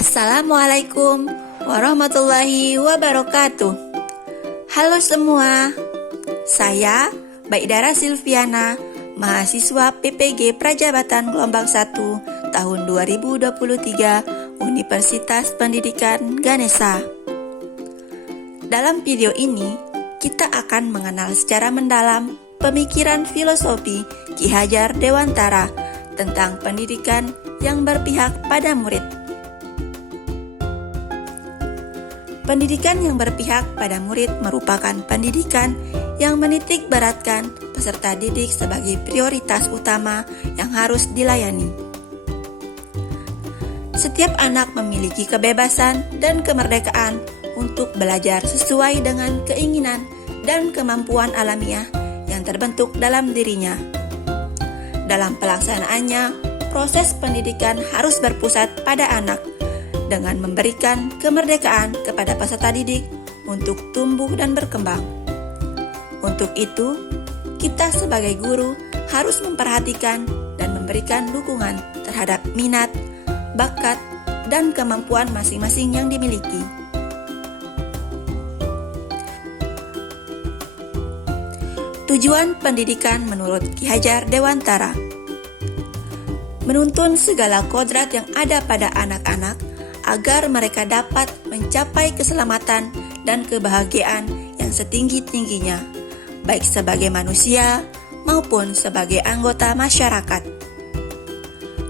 Assalamualaikum warahmatullahi wabarakatuh. Halo semua, saya Baidara Silviana, mahasiswa PPG Prajabatan Gelombang 1 tahun 2023 Universitas Pendidikan Ganesha. Dalam video ini, kita akan mengenal secara mendalam pemikiran filosofi Ki Hajar Dewantara tentang pendidikan yang berpihak pada murid. Pendidikan yang berpihak pada murid merupakan pendidikan yang menitik beratkan peserta didik sebagai prioritas utama yang harus dilayani. Setiap anak memiliki kebebasan dan kemerdekaan untuk belajar sesuai dengan keinginan dan kemampuan alamiah yang terbentuk dalam dirinya. Dalam pelaksanaannya, proses pendidikan harus berpusat pada anak dengan memberikan kemerdekaan kepada peserta didik untuk tumbuh dan berkembang. Untuk itu, kita sebagai guru harus memperhatikan dan memberikan dukungan terhadap minat, bakat, dan kemampuan masing-masing yang dimiliki. Tujuan pendidikan menurut Ki Hajar Dewantara: menuntun segala kodrat yang ada pada anak-anak agar mereka dapat mencapai keselamatan dan kebahagiaan yang setinggi-tingginya, baik sebagai manusia maupun sebagai anggota masyarakat.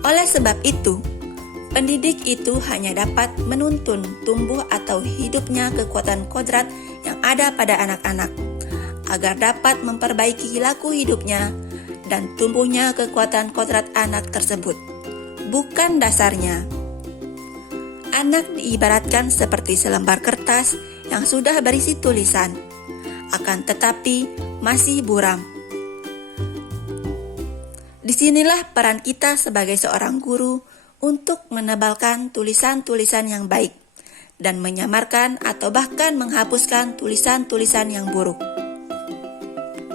Oleh sebab itu, pendidik itu hanya dapat menuntun tumbuh atau hidupnya kekuatan kodrat yang ada pada anak-anak, agar dapat memperbaiki laku hidupnya dan tumbuhnya kekuatan kodrat anak tersebut, bukan dasarnya. Anak diibaratkan seperti selembar kertas yang sudah berisi tulisan, akan tetapi masih buram. Disinilah peran kita sebagai seorang guru untuk menebalkan tulisan-tulisan yang baik dan menyamarkan atau bahkan menghapuskan tulisan-tulisan yang buruk.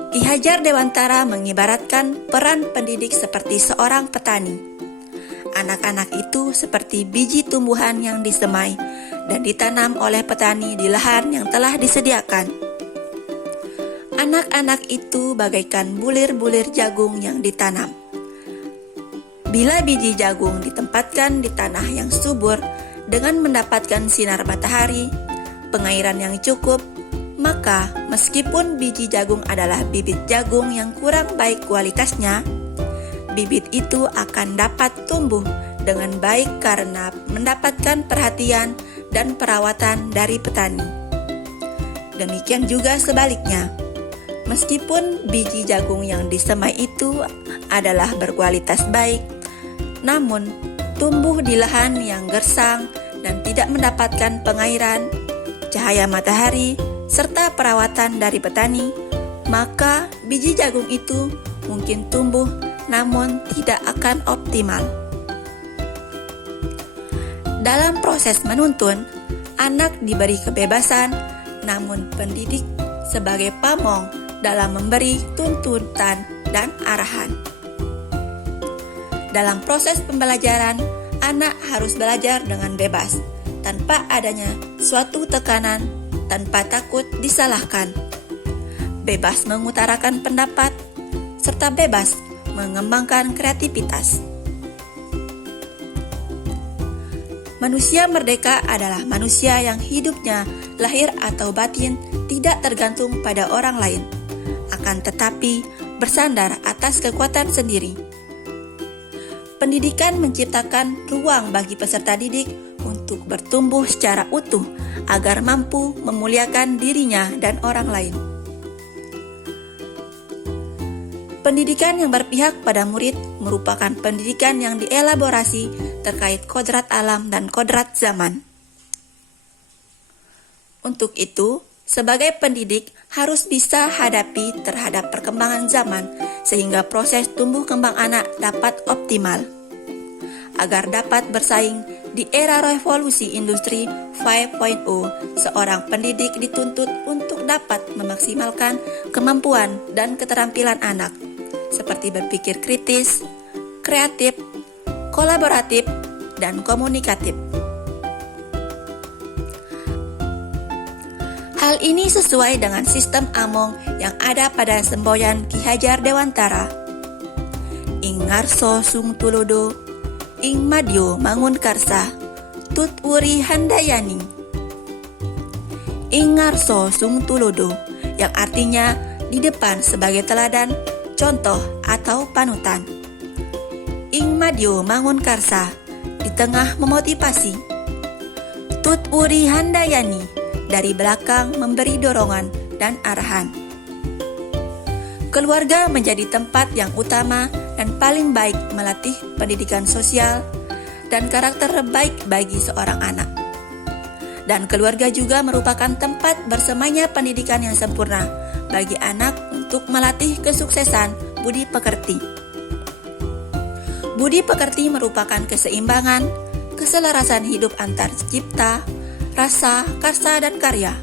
Ki Hajar Dewantara mengibaratkan peran pendidik seperti seorang petani. Anak-anak itu seperti biji tumbuhan yang disemai dan ditanam oleh petani di lahan yang telah disediakan. Anak-anak itu bagaikan bulir-bulir jagung yang ditanam. Bila biji jagung ditempatkan di tanah yang subur dengan mendapatkan sinar matahari, pengairan yang cukup, maka meskipun biji jagung adalah bibit jagung yang kurang baik kualitasnya, bibit itu akan dapat tumbuh dengan baik karena mendapatkan perhatian dan perawatan dari petani. Demikian juga sebaliknya, meskipun biji jagung yang disemai itu adalah berkualitas baik, namun tumbuh di lahan yang gersang dan tidak mendapatkan pengairan, cahaya matahari, serta perawatan dari petani, maka biji jagung itu mungkin tumbuh namun tidak akan optimal. Dalam proses menuntun, anak diberi kebebasan, namun pendidik sebagai pamong dalam memberi tuntutan dan arahan. Dalam proses pembelajaran, anak harus belajar dengan bebas, tanpa adanya suatu tekanan, tanpa takut disalahkan. Bebas mengutarakan pendapat, serta bebas mengembangkan kreativitas. Manusia merdeka adalah manusia yang hidupnya, lahir atau batin, tidak tergantung pada orang lain, akan tetapi bersandar atas kekuatan sendiri. Pendidikan menciptakan ruang bagi peserta didik untuk bertumbuh secara utuh agar mampu memuliakan dirinya dan orang lain. Pendidikan yang berpihak pada murid merupakan pendidikan yang dielaborasi terkait kodrat alam dan kodrat zaman. Untuk itu, sebagai pendidik harus bisa hadapi terhadap perkembangan zaman sehingga proses tumbuh kembang anak dapat optimal. Agar dapat bersaing di era revolusi industri 5.0, seorang pendidik dituntut untuk dapat memaksimalkan kemampuan dan keterampilan anak, seperti berpikir kritis, kreatif, kolaboratif, dan komunikatif. Hal ini sesuai dengan sistem Among yang ada pada semboyan Ki Hajar Dewantara. Ing ngarso sung tulodo, ing madyo mangun karsa, tut wuri handayani. Ing ngarso sung tulodo, yang artinya di depan sebagai teladan, contoh atau panutan. Ing madyo mangun karsa, di tengah memotivasi. Tut wuri handayani, dari belakang memberi dorongan dan arahan. Keluarga menjadi tempat yang utama dan paling baik melatih pendidikan sosial dan karakter baik bagi seorang anak. Dan keluarga juga merupakan tempat bersemainya pendidikan yang sempurna bagi anak untuk melatih kesuksesan budi pekerti. Budi pekerti merupakan keseimbangan, keselarasan hidup antar cipta, rasa, karsa, dan karya.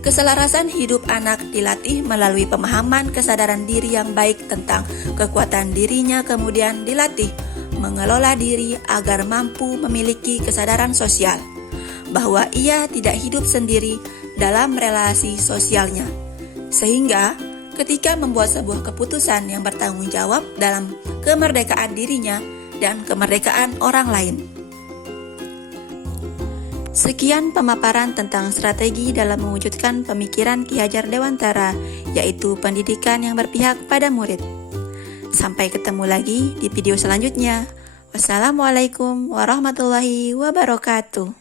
Keselarasan hidup anak dilatih melalui pemahaman kesadaran diri yang baik tentang kekuatan dirinya, kemudian dilatih mengelola diri agar mampu memiliki kesadaran sosial, bahwa ia tidak hidup sendiri dalam relasi sosialnya, sehingga ketika membuat sebuah keputusan yang bertanggung jawab dalam kemerdekaan dirinya dan kemerdekaan orang lain. Sekian pemaparan tentang strategi dalam mewujudkan pemikiran Ki Hajar Dewantara, yaitu pendidikan yang berpihak pada murid. Sampai ketemu lagi di video selanjutnya. Wassalamualaikum warahmatullahi wabarakatuh.